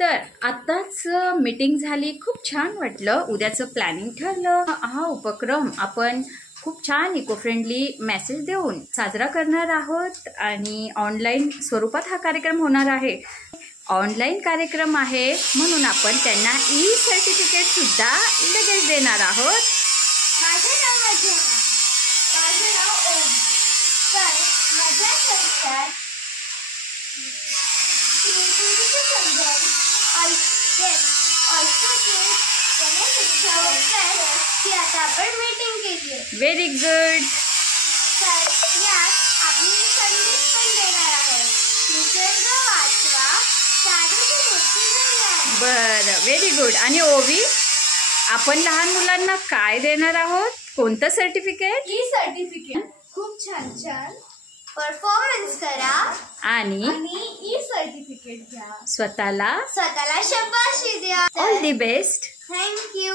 तर आताच मीटिंग झाली, खूप छान वाटलं. उद्याचं प्लॅनिंग ठरलं. हा उपक्रम आपण खूप छान इको फ्रेंडली मेसेज देऊन साजरा करणार आहोत आणि ऑनलाईन स्वरूपात हा कार्यक्रम होणार आहे. ऑनलाईन कार्यक्रम आहे म्हणून आपण त्यांना ई सर्टिफिकेट सुद्धा लगेच देणार आहोत. माझे नाव ओम. तर माझ्या संस्थेत आता आपण मीटिंग केली. Very good. तर यात आम्ही संदेश पण देणार आहोत. निसर्ग वाचवा, झाडाची मोठी झाली. बरं, व्हेरी गुड. आणि ओवी, आपण लहान मुलांना काय देणार आहोत? कोणतं सर्टिफिकेट? E certificate. खूप छान छान परफॉर्मन्स करा आणि ई सर्टिफिकेट घ्या. स्वतःला शाबासकी द्या. All the best. थँक्यू.